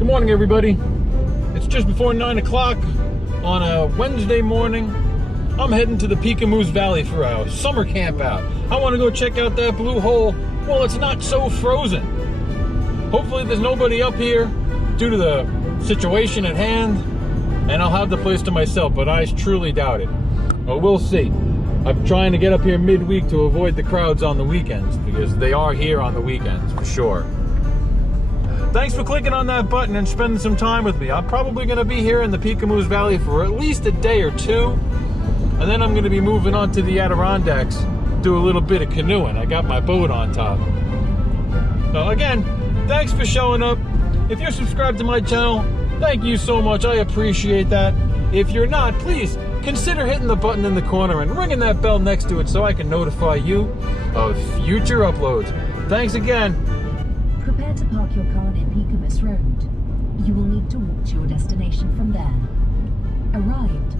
Good morning, everybody. It's just before 9 o'clock on a Wednesday morning. I'm heading to the Peekamoose Valley for our summer camp out. I want to go check out that blue hole while it's not so frozen. Hopefully there's nobody up here due to the situation at hand, and I'll have the place to myself, but I truly doubt it. But we'll see. I'm trying to get up here midweek to avoid the crowds on the weekends, because they are here on the weekends for sure. Thanks for clicking on that button and spending some time with me. I'm probably going to be here in the Peekamoose Valley for at least a day or two, and then I'm going to be moving on to the Adirondacks, do a little bit of canoeing. I got my boat on top. So again, thanks for showing up. If you're subscribed to my channel, thank you so much. I appreciate that. If you're not, please consider hitting the button in the corner and ringing that bell next to it so I can notify you of future uploads. Thanks again. Prepare to park your car near Peekamoose Road. You will need to walk to your destination from there. Arrived.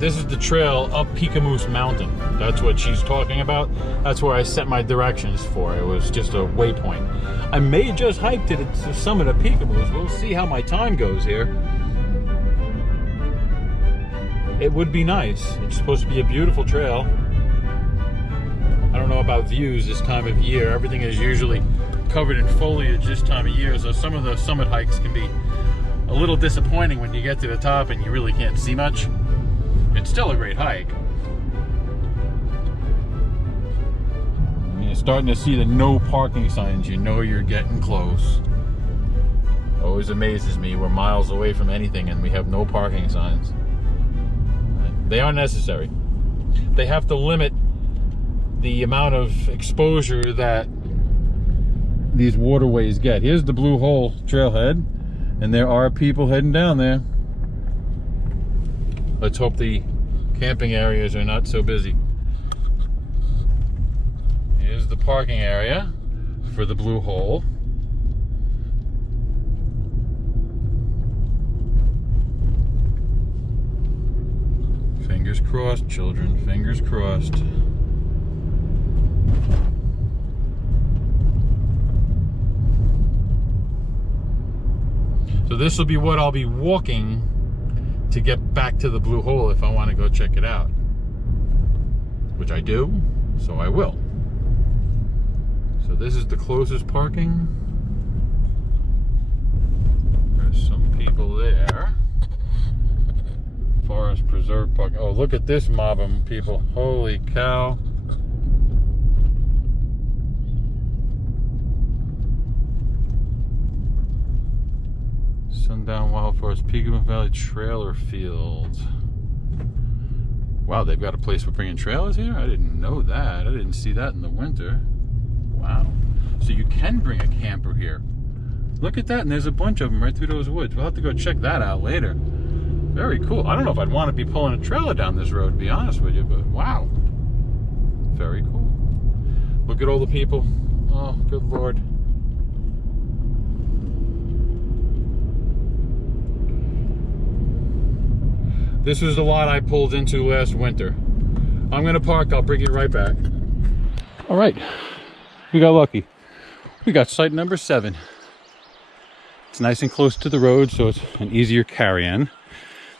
This is the trail up Peekamoose Mountain. That's what she's talking about. That's where I set my directions for. It was just a waypoint. I may just hike to the summit of Peekamoose. We'll see how my time goes here. It would be nice. It's supposed to be a beautiful trail. I don't know about views this time of year. Everything is usually covered in foliage this time of year, so some of the summit hikes can be a little disappointing when you get to the top and you really can't see much. It's still a great hike. When you're starting to see the no parking signs, you know you're getting close. Always amazes me. We're miles away from anything and we have no parking signs. They are necessary. They have to limit the amount of exposure that these waterways get. Here's the Blue Hole trailhead, and there are people heading down there. Let's hope the camping areas are not so busy. Here's the parking area for the Blue Hole. Fingers crossed, children, fingers crossed. So this will be what I'll be walking to get back to the Blue Hole if I want to go check it out. Which I do, so I will. So this is the closest parking. There's some people there. Forest Preserve Park. Oh, look at this mob of people. Holy cow. Sundown Wild Forest Peekamoose Valley Trailer Field. Wow, they've got a place for bringing trailers here? I didn't know that. I didn't see that in the winter. Wow. So you can bring a camper here. Look at that, and there's a bunch of them right through those woods. We'll have to go check that out later. Very cool. I don't know if I'd want to be pulling a trailer down this road, to be honest with you, but wow. Very cool. Look at all the people. Oh, good Lord. This was the lot I pulled into last winter. I'm gonna park, I'll bring you right back. All right, we got lucky. We got site number 7. It's nice and close to the road, so it's an easier carry-in.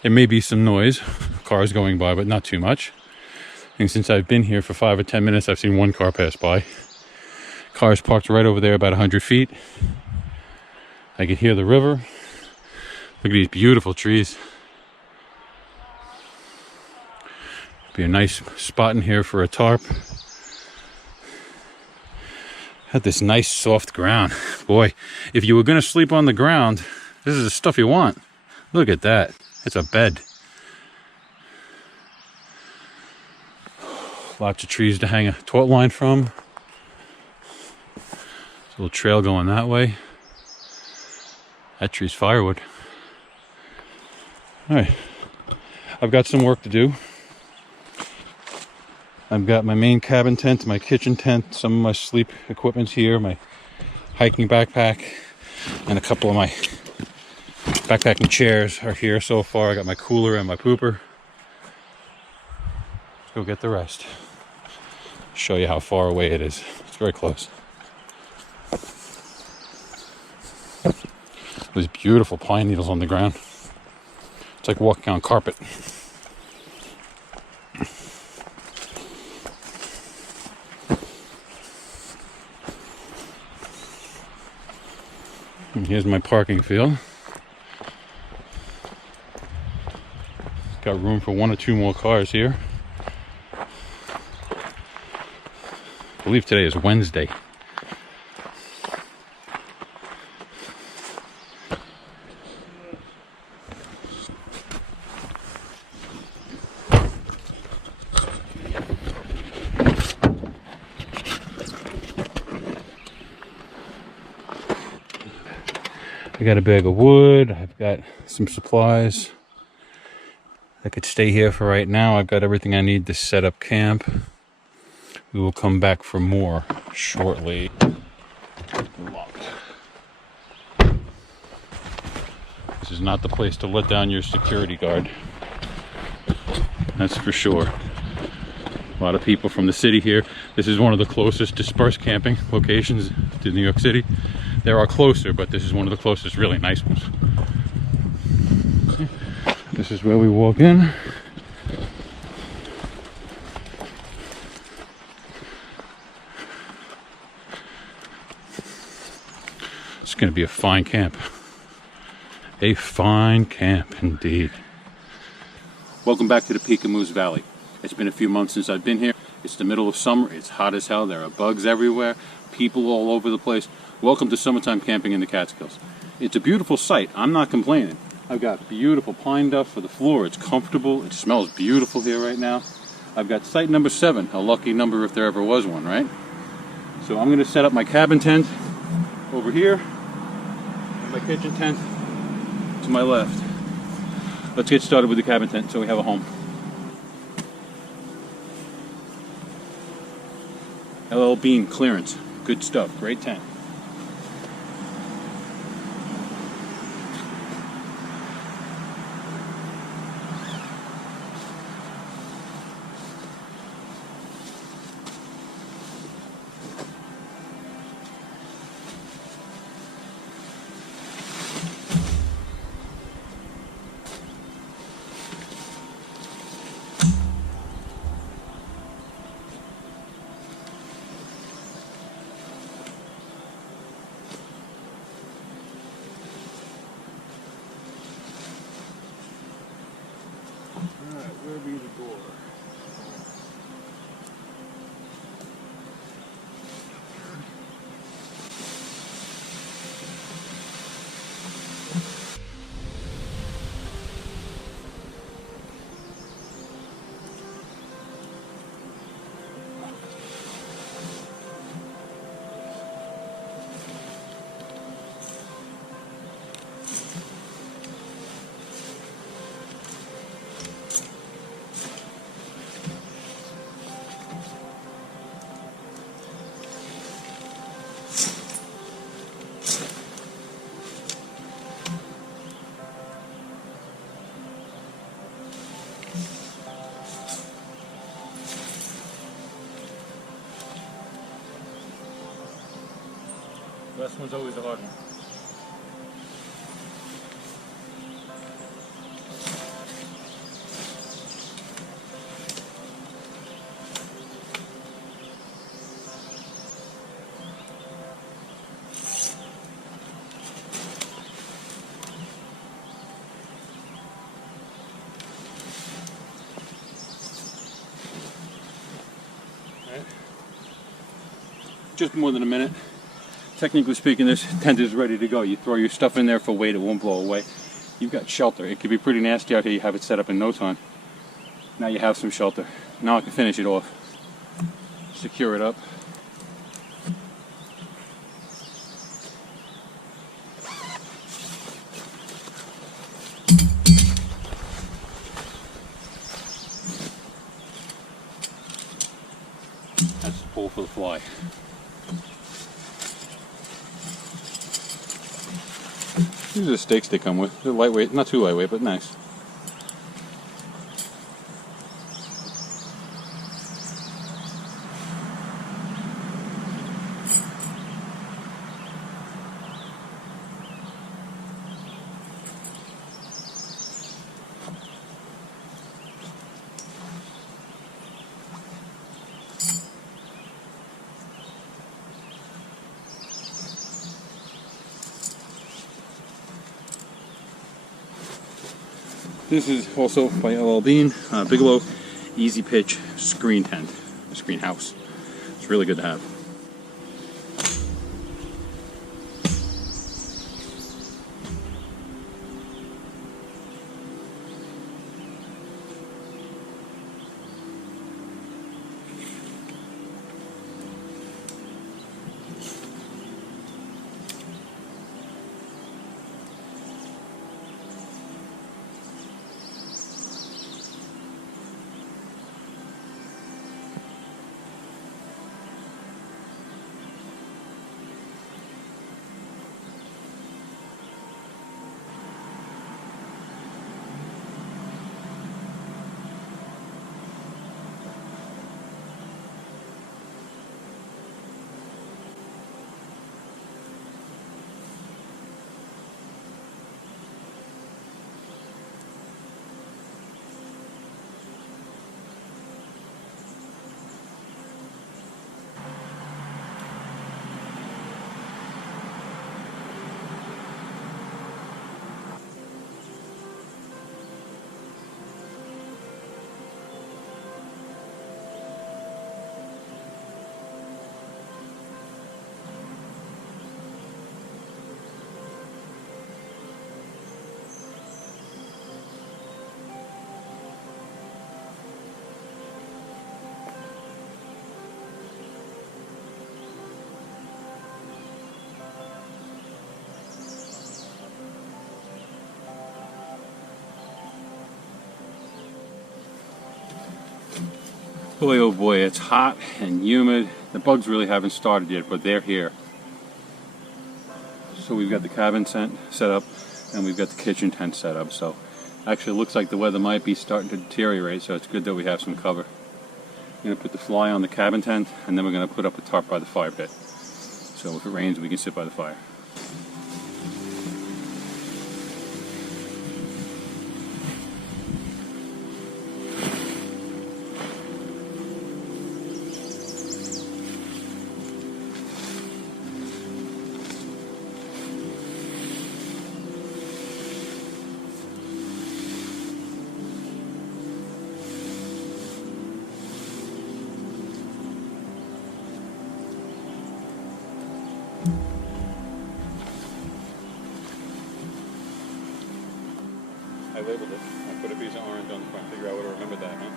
There may be some noise, cars going by, but not too much. And since I've been here for 5 or 10 minutes, I've seen one car pass by. Car's parked right over there about 100 feet. I can hear the river. Look at these beautiful trees. Be a nice spot in here for a tarp. Had this nice soft ground. Boy, if you were gonna sleep on the ground, this is the stuff you want. Look at that. It's a bed. Lots of trees to hang a taut line from. There's a little trail going that way. That tree's firewood. All right, I've got some work to do. I've got my main cabin tent, my kitchen tent, some of my sleep equipment's here, my hiking backpack, and a couple of my backpacking chairs are here so far. I got my cooler and my pooper. Let's go get the rest. Show you how far away it is. It's very close. There's beautiful pine needles on the ground. It's like walking on carpet. And here's my parking field. Got room for 1 or 2 more cars here. I believe today is Wednesday. I got a bag of wood. I've got some supplies. I could stay here for right now. I've got everything I need to set up camp. We will come back for more shortly. Locked. This is not the place to let down your security guard. That's for sure. A lot of people from the city here. This is one of the closest dispersed camping locations to New York City. There are closer, but this is one of the closest really nice ones. Okay. This is where we walk in. It's going to be a fine camp. A fine camp indeed. Welcome back to the Peekamoose Valley. It's been a few months since I've been here. It's the middle of summer. It's hot as hell. There are bugs everywhere. People all over the place. Welcome to summertime camping in the Catskills. It's a beautiful sight. I'm not complaining. I've got beautiful pine duff for the floor. It's comfortable. It smells beautiful here right now. I've got site number 7, a lucky number if there ever was one, right? So I'm going to set up my cabin tent over here and my kitchen tent to my left. Let's get started with the cabin tent so we have a home. LL Bean clearance. Good stuff. Great tent. Where be the door? Last one's always a hard one. Just more than a minute. Technically speaking, this tent is ready to go. You throw your stuff in there for weight, it won't blow away. You've got shelter. It could be pretty nasty out here. You have it set up in no time. Now you have some shelter. Now I can finish it off. Secure it up. That's the pull for the fly. These are the stakes they come with. They're lightweight, not too lightweight, but nice. This is also by LL Bean, Bigelow Easy Pitch Screen Tent, screen house. It's really good to have. Boy, oh boy, it's hot and humid. The bugs really haven't started yet, but they're here. So we've got the cabin tent set up, and we've got the kitchen tent set up. So actually it looks like the weather might be starting to deteriorate, so it's good that we have some cover. I'm going to put the fly on the cabin tent, and then we're going to put up a tarp by the fire pit. So if it rains, we can sit by the fire. I labeled it. I put a piece of orange on the front. Figure I would have remembered that, huh?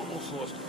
Almost lost it.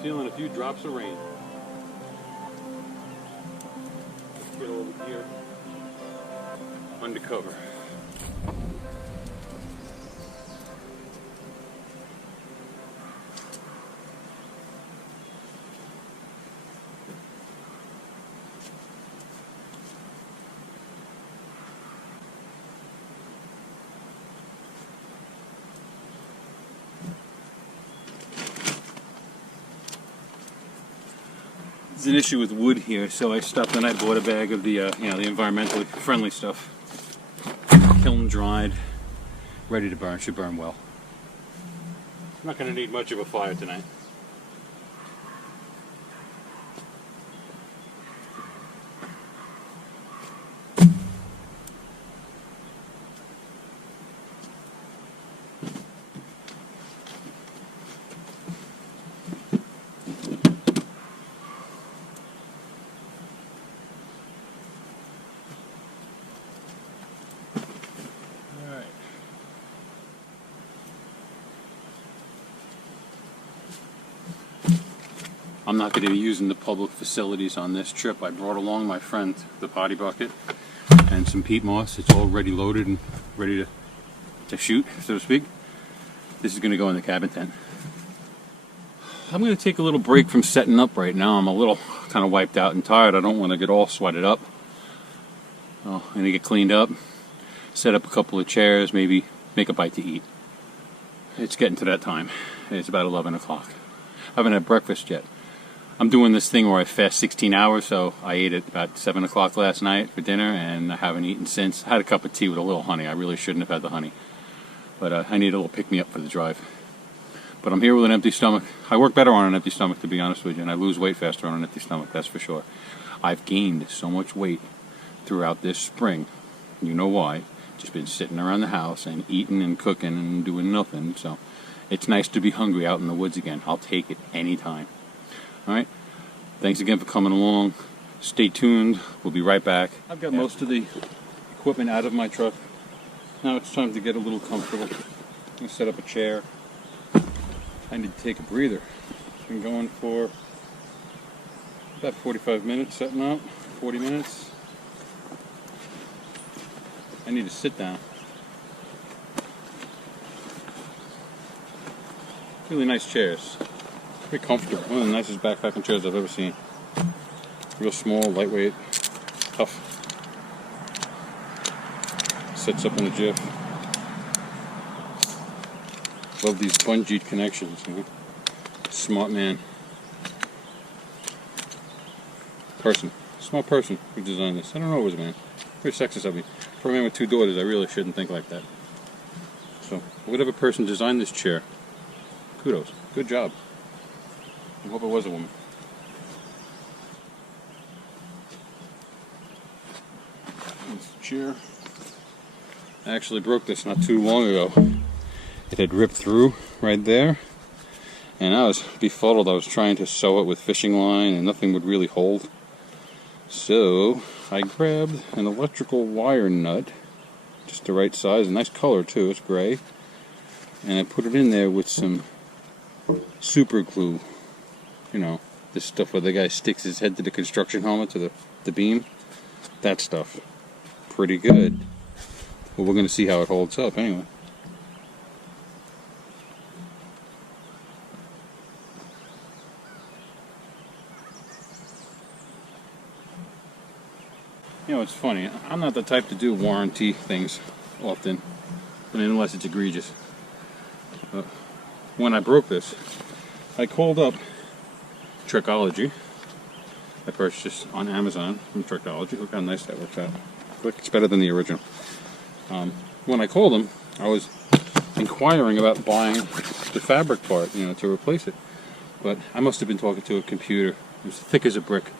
Feeling a few drops of rain. Get over here undercover. There's an issue with wood here, so I stopped and I bought a bag of the the environmentally friendly stuff. Kiln dried, ready to burn. Should burn well. I'm not going to need much of a fire tonight. I'm not going to be using the public facilities on this trip. I brought along my friend, the potty bucket, and some peat moss. It's all ready loaded and ready to shoot, so to speak. This is going to go in the cabin tent. I'm going to take a little break from setting up right now. I'm a little kind of wiped out and tired. I don't want to get all sweated up. I'm going to get cleaned up, set up a couple of chairs, maybe make a bite to eat. It's getting to that time. It's about 11 o'clock. I haven't had breakfast yet. I'm doing this thing where I fast 16 hours, so I ate at about 7 o'clock last night for dinner, and I haven't eaten since. I had a cup of tea with a little honey. I really shouldn't have had the honey, but I need a little pick-me-up for the drive. But I'm here with an empty stomach. I work better on an empty stomach, to be honest with you, and I lose weight faster on an empty stomach, that's for sure. I've gained so much weight throughout this spring. You know why. Just been sitting around the house and eating and cooking and doing nothing, so it's nice to be hungry out in the woods again. I'll take it anytime. Alright, thanks again for coming along. Stay tuned. We'll be right back. I've got most of the equipment out of my truck. Now it's time to get a little comfortable. I'm going to set up a chair. I need to take a breather. It's been going for about 45 minutes setting up, 40 minutes. I need to sit down. Really nice chairs. Pretty comfortable. One of the nicest backpacking chairs I've ever seen. Real small, lightweight, tough. Sits up in a jiff. Love these bungee connections, you know? Smart man. Smart person who designed this. I don't know, it was a man. Very sexist of me. For a man with 2 daughters, I really shouldn't think like that. So, whatever person designed this chair, kudos. Good job. I hope it was a woman. This chair. I actually broke this not too long ago. It had ripped through right there, and I was befuddled. I was trying to sew it with fishing line, and nothing would really hold. So I grabbed an electrical wire nut, just the right size, a nice color too, it's gray, and I put it in there with some super glue. You know, this stuff where the guy sticks his head to the construction helmet, to the beam. That stuff. Pretty good. Well, we're going to see how it holds up anyway. You know, it's funny. I'm not the type to do warranty things often, I mean, unless it's egregious. When I broke this, I called up Trickology. I purchased on Amazon from Trickology. Look how nice that works out. Look, it's better than the original. When I called them, I was inquiring about buying the fabric part, you know, to replace it. But I must have been talking to a computer. It was thick as a brick.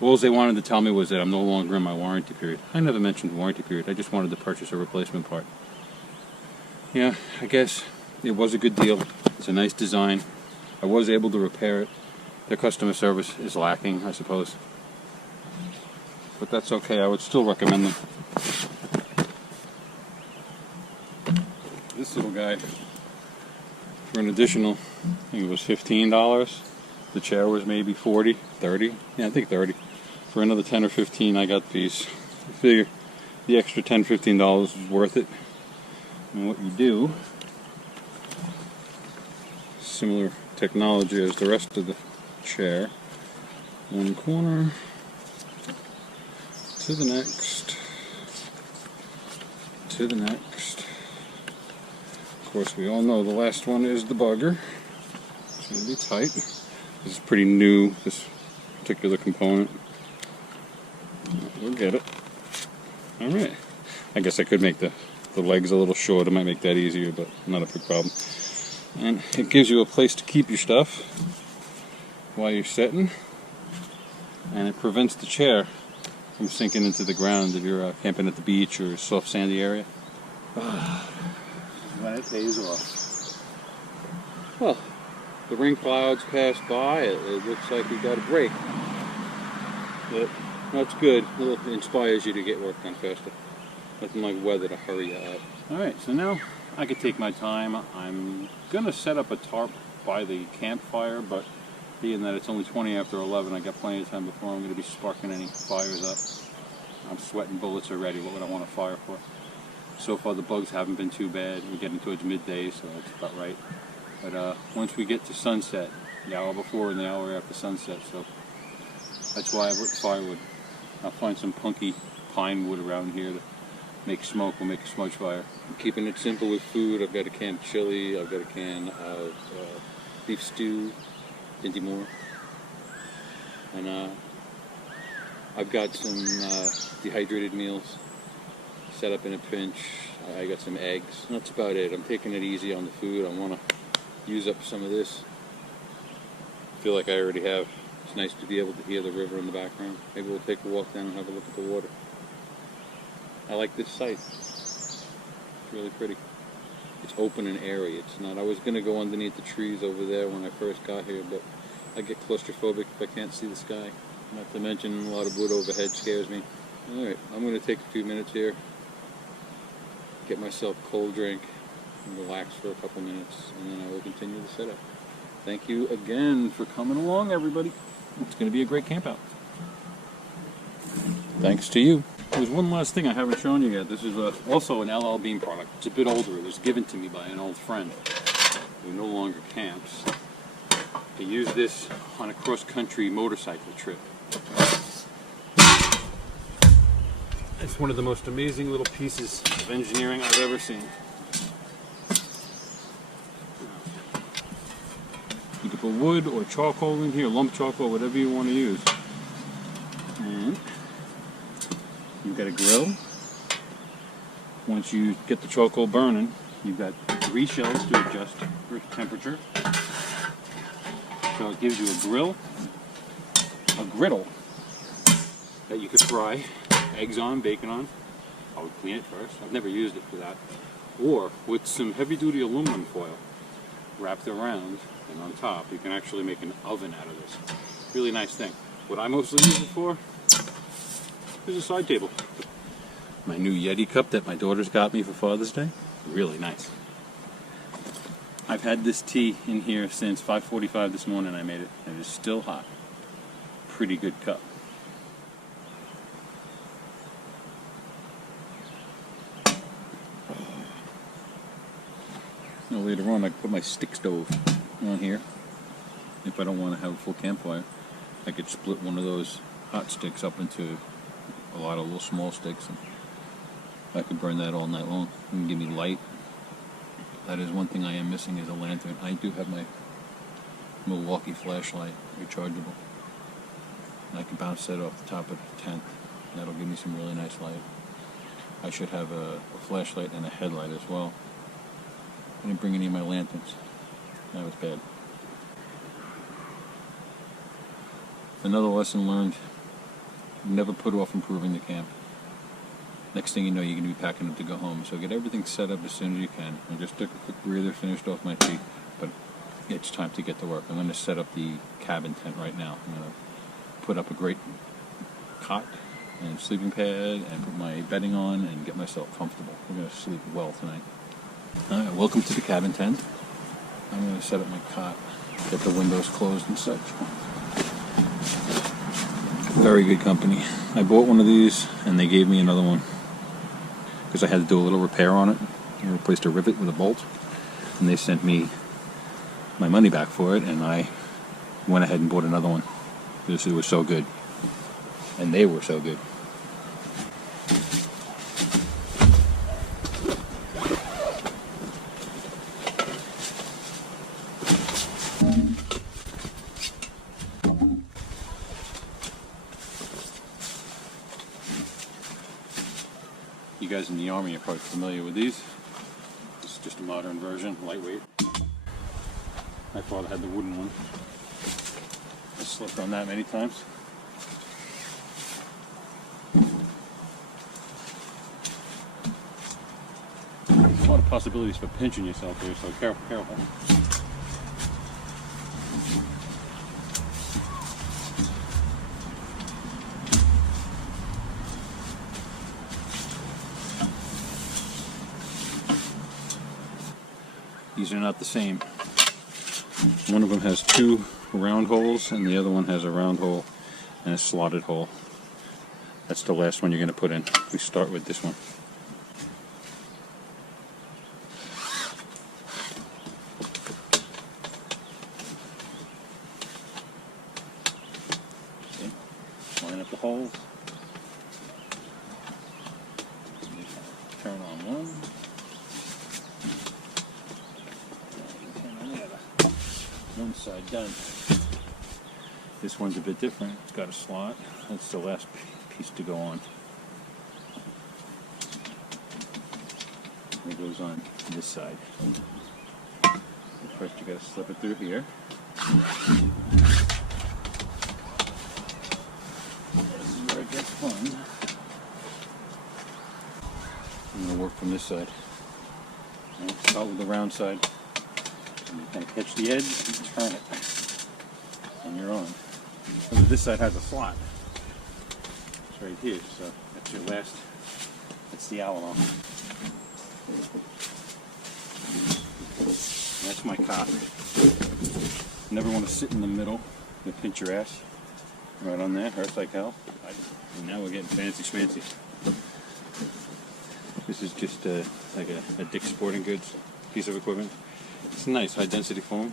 All they wanted to tell me was that I'm no longer in my warranty period. I never mentioned warranty period. I just wanted to purchase a replacement part. Yeah, I guess it was a good deal. It's a nice design. I was able to repair it. Their customer service is lacking, I suppose. But that's okay. I would still recommend them. This little guy, for an additional, I think it was $15. The chair was maybe 40, 30. Yeah, I think 30. For another 10 or 15, I got these. I figure the extra $10, $15 is worth it. And what you do, similar technology as the rest of the chair. One corner to the next, to the next. Of course, we all know the last one is the bugger. It's going to be tight. This is pretty new, this particular component. We'll get it. Alright. I guess I could make the legs a little short. It might make that easier, but not a big problem. And it gives you a place to keep your stuff while you're sitting. And it prevents the chair from sinking into the ground if you're camping at the beach or a soft sandy area. When it pays off. Well, the rain clouds pass by. It looks like we got a break. But that's good. It inspires you to get work done faster. Nothing like weather to hurry you up. Alright, so now I can take my time. I'm going to set up a tarp by the campfire, but Being that it's only 20 after 11, I got plenty of time before I'm going to be sparking any fires up. I'm sweating bullets already. What would I want to fire for? So far the bugs haven't been too bad. We're getting towards midday, so that's about right. But once we get to sunset, the hour before and the hour after sunset, so that's why I brought the firewood. I'll find some punky pine wood around here to make smoke. We'll make a smudge fire. I'm keeping it simple with food. I've got a can of chili. I've got a can of beef stew, Dinty Moore. And I've got some dehydrated meals set up in a pinch. I got some eggs. That's about it. I'm taking it easy on the food. I want to use up some of this. I feel like I already have. It's nice to be able to hear the river in the background. Maybe we'll take a walk down and have a look at the water. I like this site. It's really pretty. It's open and airy. It's not. I was going to go underneath the trees over there when I first got here, but I get claustrophobic if I can't see the sky. Not to mention a lot of wood overhead scares me. Alright, I'm going to take a few minutes here, get myself a cold drink, and relax for a couple minutes, and then I will continue the setup. Thank you again for coming along, everybody. It's going to be a great camp out. Thanks to you. There's one last thing I haven't shown you yet. This is also an LL Bean product. It's a bit older. It was given to me by an old friend who no longer camps. I used this on a cross-country motorcycle trip. It's one of the most amazing little pieces of engineering I've ever seen. You can put wood or charcoal in here, lump charcoal, whatever you want to use. And you've got a grill. Once you get the charcoal burning, you've got 3 shells to adjust for temperature. So it gives you a grill, a griddle that you could fry eggs on, bacon on. I would clean it first. I've never used it for that. Or with some heavy-duty aluminum foil wrapped around and on top, you can actually make an oven out of this. Really nice thing. What I mostly use it for is a side table. My new Yeti cup that my daughters got me for Father's Day. Really nice. I've had this tea in here since 5:45 this morning. I made it. It is still hot. Pretty good cup. Now later on I can put my stick stove on here. If I don't want to have a full campfire, I could split one of those hot sticks up into a lot of little small sticks, and I could burn that all night long. It can give me light. That is one thing I am missing, is a lantern. I do have my Milwaukee flashlight, rechargeable. I can bounce that off the top of the tent. That'll give me some really nice light. I should have a flashlight and a headlight as well. I didn't bring any of my lanterns. That was bad. Another lesson learned: never put off improving the camp. Next thing you know, you're going to be packing up to go home. So get everything set up as soon as you can. I just took a quick breather, finished off my tea, but it's time to get to work. I'm going to set up the cabin tent right now. I'm going to put up a great cot and sleeping pad and put my bedding on and get myself comfortable. We're going to sleep well tonight. All right, welcome to the cabin tent. I'm going to set up my cot, get the windows closed and such. Very good company. I bought one of these and they gave me another one because I had to do a little repair on it. I replaced a rivet with a bolt, and they sent me my money back for it, and I went ahead and bought another one because it was so good. And they were so good. You guys in the Army are probably familiar with these. This is just a modern version, lightweight. My father had the wooden one. I slipped on that many times. There's a lot of possibilities for pinching yourself here, so careful, careful. These are not the same. One of them has 2 round holes, and the other one has a round hole and a slotted hole. That's the last one you're going to put in. We start with this one. Okay. Line up the holes. Turn on one. Turn on the other. One side done. This one's a bit different. It's got a slot. That's the last piece to go on. It goes on this side. First you got to slip it through here. This is where it gets fun. I'm going to work from this side. And start with the round side. And you kind of catch the edge and turn it. And you're on. So this side has a slot. It's right here, so that's your last, that's the alamo. That's my cot. Never want to sit in the middle. You'll pinch your ass. Right on there, hurts like hell. And now we're getting fancy schmancy. This is just like a Dick's Sporting Goods piece of equipment. It's nice, high density foam.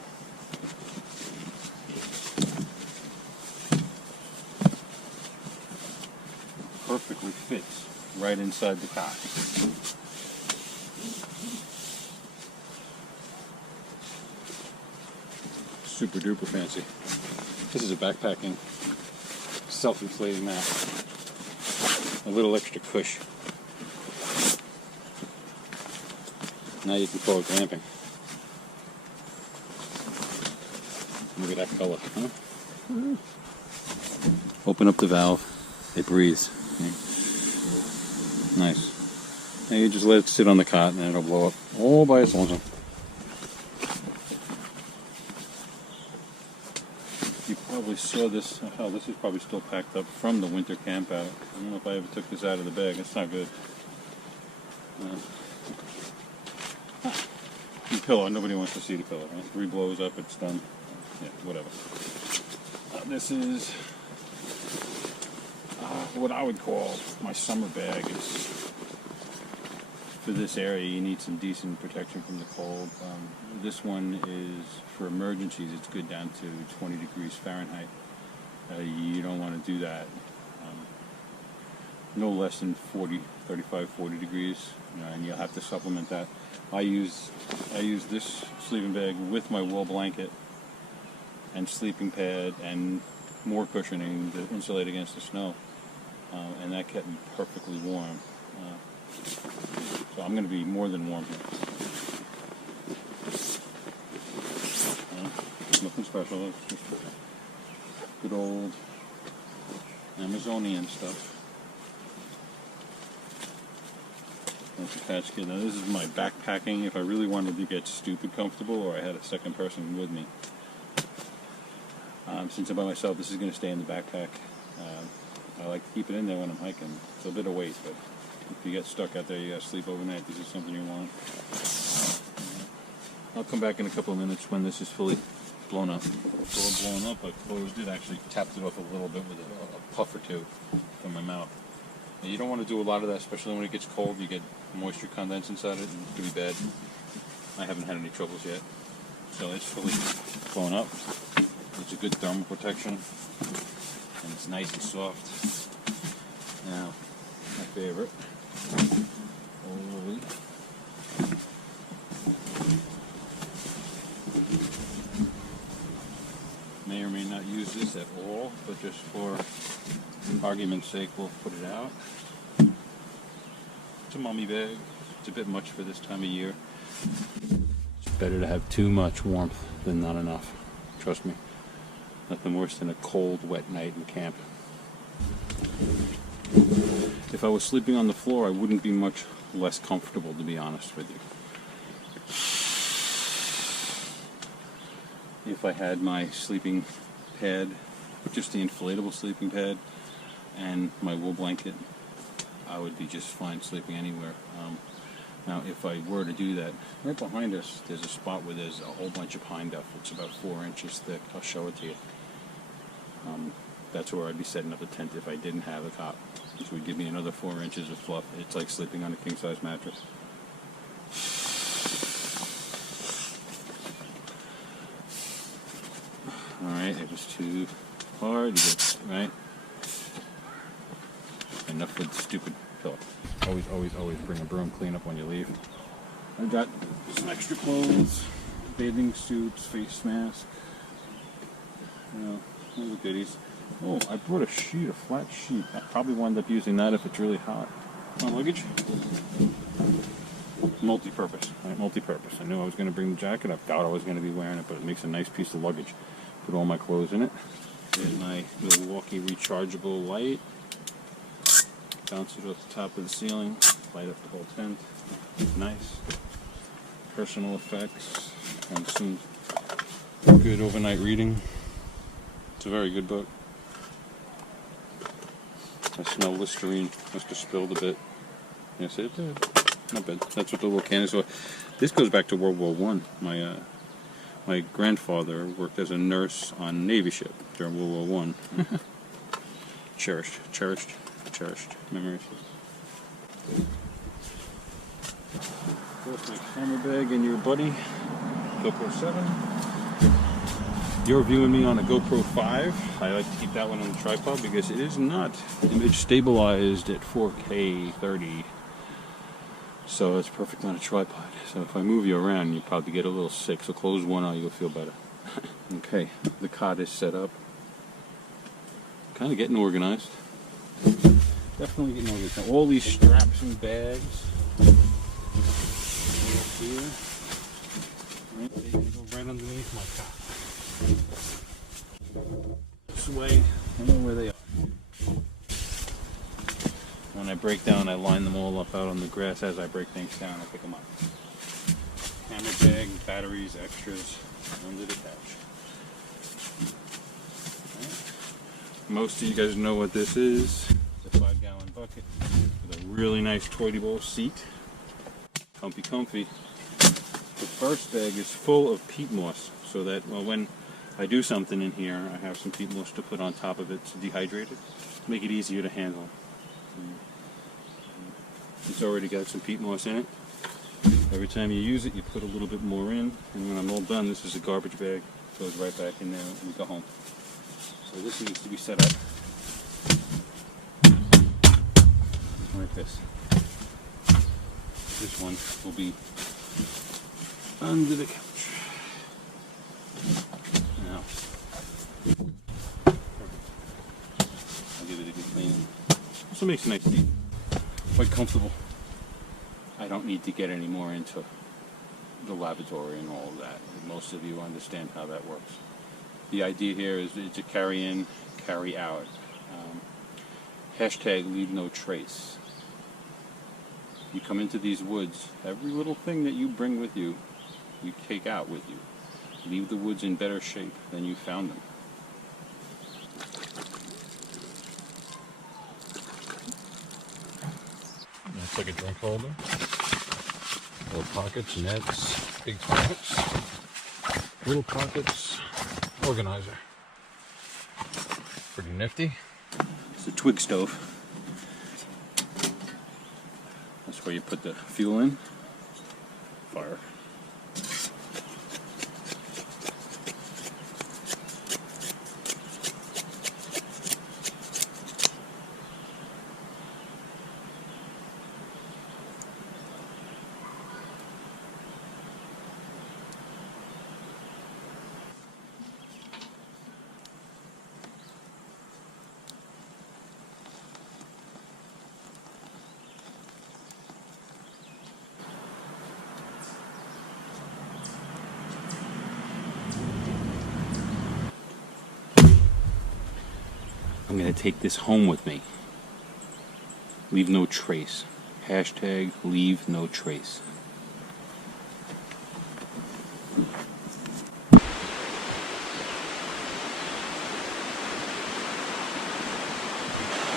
Perfectly fits right inside the cot. Super duper fancy. This is a backpacking, self-inflating mat. A little extra cush. Now you can call it glamping. Look at that color, huh? Open up the valve. It breathes. Nice. Now you just let it sit on the cot and it'll blow up all by its lonesome. You probably saw this. Hell, this is probably still packed up from the winter camp out. I don't know if I ever took this out of the bag. It's not good. The pillow. Nobody wants to see the pillow, right? 3 blows up, it's done. Yeah, whatever. This is what I would call my summer bag. It's, for this area, you need some decent protection from the cold. This one is for emergencies. It's good down to 20 degrees Fahrenheit. You don't want to do that. No less than 35, 40 degrees, and you'll have to supplement that. I use this sleeping bag with my wool blanket and sleeping pad and more cushioning to insulate against the snow, and that kept me perfectly warm. So I'm going to be more than warm here. Nothing special. It's just good old Amazonian stuff. That's a patch kit. Now this is my backpacking if I really wanted to get stupid comfortable or I had a second person with me. Since I'm by myself, this is going to stay in the backpack. I like to keep it in there when I'm hiking. It's a bit of weight, but if you get stuck out there, you got to sleep overnight. This is something you want. I'll come back in a couple of minutes when this is fully blown up. It's all blown up. I closed it, actually tapped it off a little bit with a puff or two from my mouth. And you don't want to do a lot of that, especially when it gets cold. You get moisture condense inside it, and it can be bad. I haven't had any troubles yet. So it's fully blown up. It's a good thermal protection, and it's nice and soft. Now, my favorite. Holy. May or may not use this at all, but just for argument's sake, we'll put it out. It's a mummy bag. It's a bit much for this time of year. It's better to have too much warmth than not enough. Trust me. Nothing worse than a cold, wet night in camp. If I was sleeping on the floor, I wouldn't be much less comfortable, to be honest with you. If I had my sleeping pad, just the inflatable sleeping pad, and my wool blanket, I would be just fine sleeping anywhere. Now, if I were to do that, right behind us, there's a spot where there's a whole bunch of pine duff. It's about 4 inches thick. I'll show it to you. That's where I'd be setting up a tent if I didn't have a cot, which would give me another 4 inches of fluff. It's like sleeping on a king-size mattress. Alright, it was too hard to get, right? Enough with the stupid pillow. Always bring a broom cleanup when you leave. I got some extra clothes, bathing suits, face mask, you know, all the goodies. Oh, I brought a flat sheet. I probably wind up using that if it's really hot. My luggage? Multi-purpose, right? Multi-purpose. I knew I was going to bring the jacket. I doubt I was going to be wearing it, but it makes a nice piece of luggage. Put all my clothes in it. There's my Milwaukee rechargeable light. Bounce it off the top of the ceiling. Light up the whole tent. Nice. Personal effects. And some good overnight reading. It's a very good book. I smell Listerine. Must have spilled a bit. Yes, it did. Not bad. That's what the little can is for. This goes back to World War I. My grandfather worked as a nurse on a Navy ship during World War I. Cherished memories. Of course, my camera bag and your buddy, GoPro 7. You're viewing me on a GoPro 5. I like to keep that one on the tripod because it is not image stabilized at 4K 30. So it's perfect on a tripod. So if I move you around, you probably get a little sick. So close one eye, you'll feel better. Okay, the cot is set up. Kind of getting organized. Definitely getting organized. Now, all these straps and bags. Here. Right, they can go right underneath my cot. This way, I know where they are. When I break down, I line them all up out on the grass. As I break things down, I pick them up. Camera bag, batteries, extras, under the couch. Right. Most of you guys know what this is. It's a 5-gallon bucket with a really nice toilet bowl seat. Comfy. The first bag is full of peat moss, so that when I do something in here, I have some peat moss to put on top of it to dehydrate it, make it easier to handle. It's already got some peat moss in it. Every time you use it, you put a little bit more in, and when I'm all done, this is a garbage bag. It goes right back in there when we go home. So this needs to be set up like this. This one will be under the couch. Now, I'll give it a good clean. Also makes a nice seat. Quite comfortable. I don't need to get any more into the lavatory and all of that. Most of you understand how that works. The idea here is to carry in, carry out. Hashtag LeaveNoTrace. You come into these woods, every little thing that you bring with you, you take out with you. Leave the woods in better shape than you found them. It's like a drink holder. Little pockets, nets, big pockets, little pockets, organizer. Pretty nifty. It's a twig stove. That's where you put the fuel in. Fire. I'm going to take this home with me. Leave no trace. Hashtag leave no trace.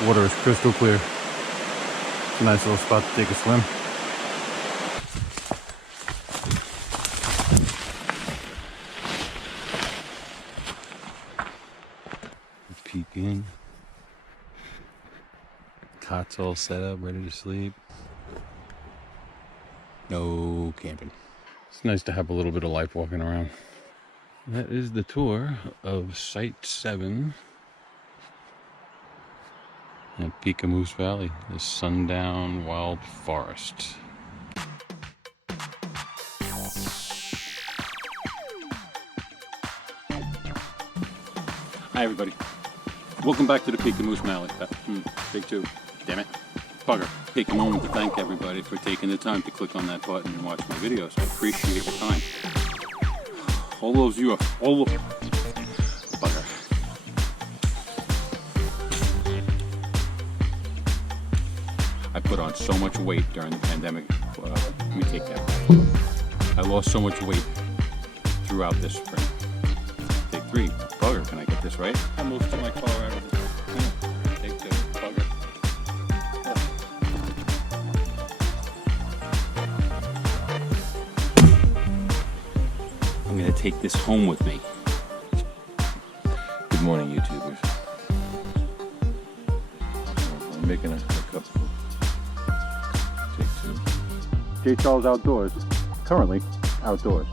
Water is crystal clear. It's a nice little spot to take a swim. It's all set up, ready to sleep. No camping. It's nice to have a little bit of life walking around. That is the tour of Site 7 at Peekamoose Valley, the Sundown Wild Forest. Hi everybody, welcome back to the Peekamoose Valley. Take two, damn it, bugger. Take a moment to thank everybody for taking the time to click on that button and watch my videos. I appreciate your time. All those you are, all bugger. I put on so much weight during the pandemic. Let me take that back. I lost so much weight throughout this spring. Take three. Bugger, can I get this right? I moved to my car out of this. Take two. Bugger. I'm going to take this home with me. Good morning, YouTubers. I'm making a cup of Take two. J. Charles Outdoors. Currently outdoors.